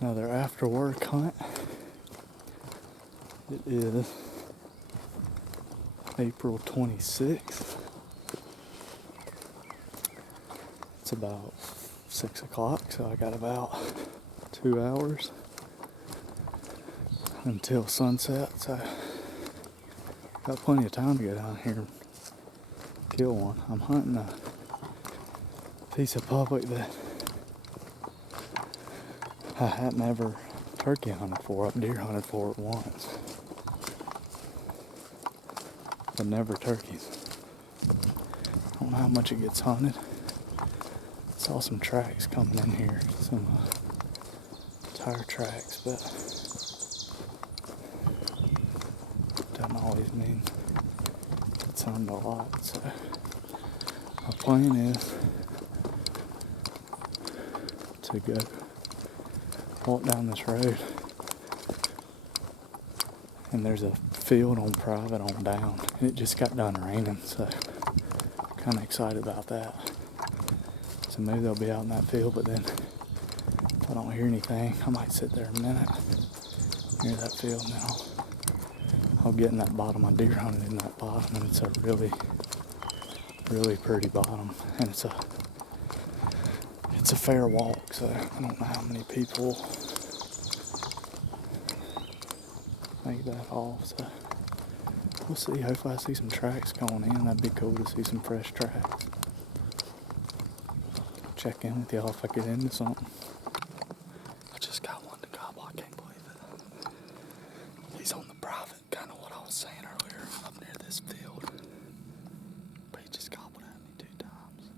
Another after work hunt. It is April 26th. It's about 6 o'clock, so I got about 2 hours until sunset, so got plenty of time to go down here and kill one. I'm hunting a piece of public that I hadn't ever turkey hunted for. I've deer hunted for it once, but never turkeys. I don't know how much it gets hunted. Saw some tracks coming in here, some tire tracks, but doesn't always mean it's hunted a lot. So my plan is to go walk down this road, and there's a field on private on down. It just got done raining, so kind of excited about that. So maybe they'll be out in that field, but then if I don't hear anything, I might sit there a minute near that field, and then I'll get in that bottom. I deer hunted in that bottom, and it's a really, really pretty bottom, and it's a fair walk, so I don't know how many people make that off, so we'll see. Hopefully I see some tracks going in. That'd be cool to see some fresh tracks. Check in with y'all if I get into something. I just got one to gobble. I can't believe it. He's on the private, kind of what I was saying earlier, up near this field. But he just gobbled at me 2 times.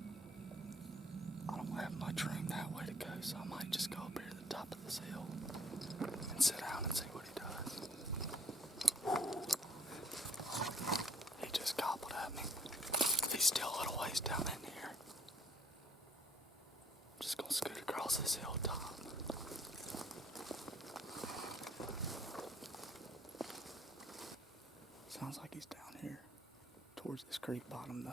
I don't have much room that way to go, so I might just go up here to the top of this hill and sit down and see what he does. He just gobbled at me. He's still a little ways down in here. I'm just gonna scoot across this hilltop. Sounds like he's down here towards this creek bottom.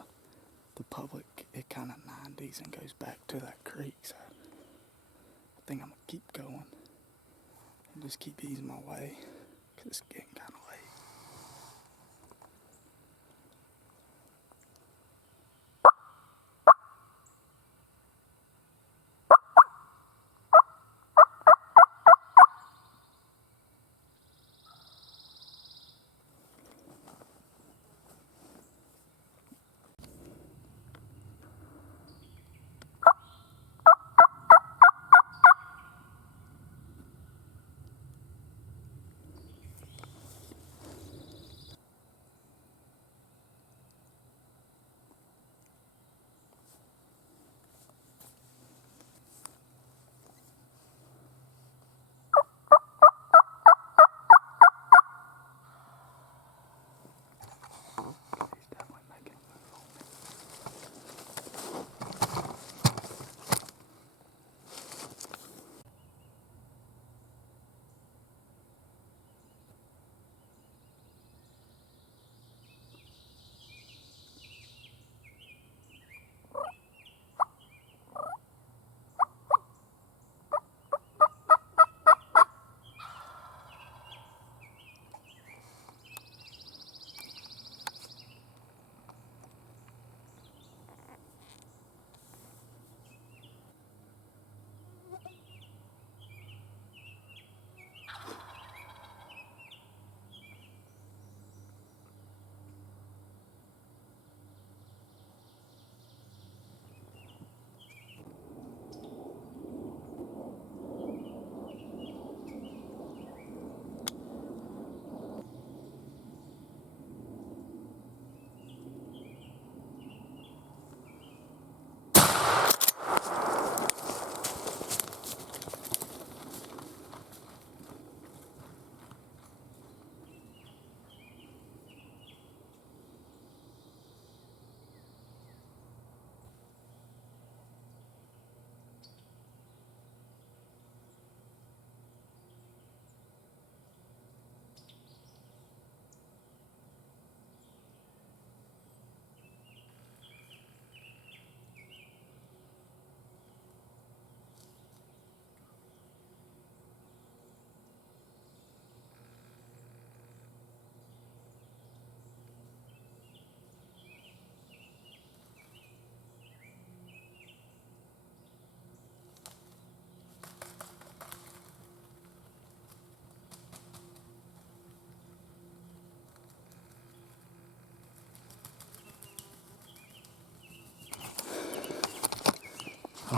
The public, it kind of 90s and goes back to that creek, so I think I'm gonna keep going and just keep easing my way because it's getting kind of late.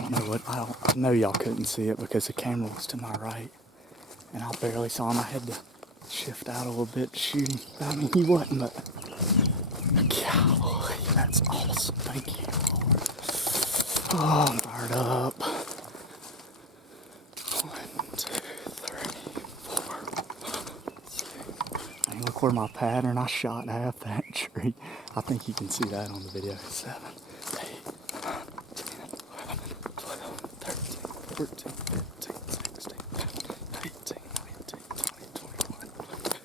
don't know what, I know y'all couldn't see it because the camera was to my right. And I barely saw him. I had to shift out a little bit to shoot him. I mean, he wasn't, but golly, that's awesome. Thank you, Lord. Oh, I'm fired up. 1, 2, 3, 4. And look where my pattern, I shot half that tree. I think you can see that on the video. 7, 8, 9, 10, 11, 12, 13, 14, 15, 16, 18, 19, 20, 21,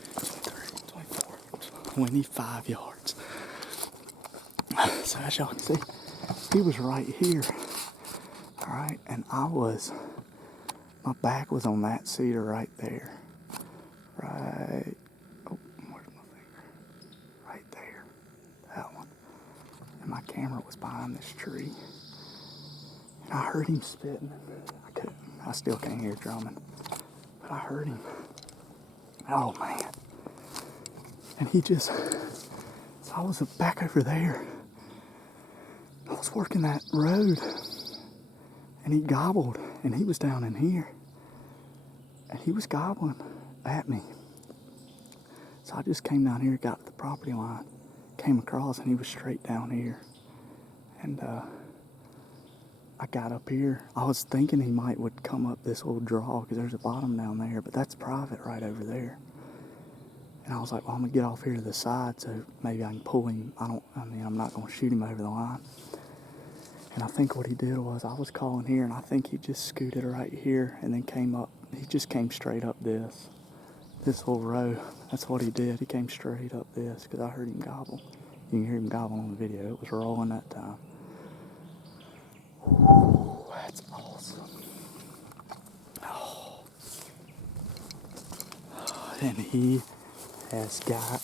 23, 24, 25 yards. So as y'all can see, he was right here. All right, and my back was on that cedar right there. Right, oh, where's my finger? Right there, that one. And my camera was behind this tree. And I heard him spitting. I still can't hear drumming, but I heard him. Oh man. And so I was back over there. I was working that road, and he gobbled, and he was down in here. And he was gobbling at me. So I just came down here, got to the property line, came across, and he was straight down here. And I got up here. I was thinking he would come up this little draw because there's a bottom down there, but that's private right over there. And I was like, well, I'm gonna get off here to the side so maybe I can pull him. I'm not gonna shoot him over the line. And I think what he did was I was calling here, and I think he just scooted right here and then came up. He just came straight up this little row. That's what he did. He came straight up this because I heard him gobble. You can hear him gobble on the video. It was rolling that time. Ooh, that's awesome. Oh. And he has got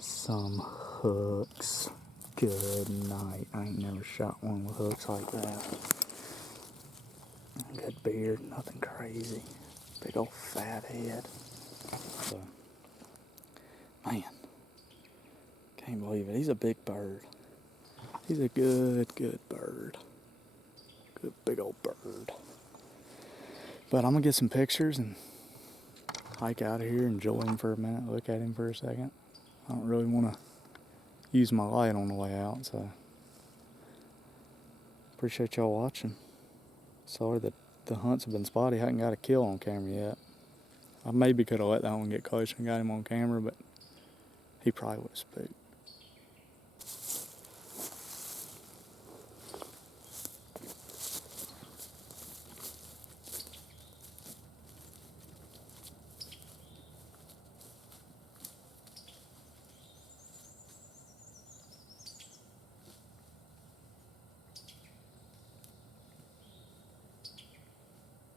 some hooks. Good night. I ain't never shot one with hooks like that. Good beard, nothing crazy. Big old fat head. So, man, can't believe it. He's a big bird. He's a good bird. Good big old bird. But I'm gonna get some pictures and hike out of here, enjoy him for a minute, look at him for a second. I don't really want to use my light on the way out, so appreciate y'all watching. Sorry that the hunts have been spotty. I haven't got a kill on camera yet. I maybe could have let that one get closer and got him on camera, but he probably would have spooked.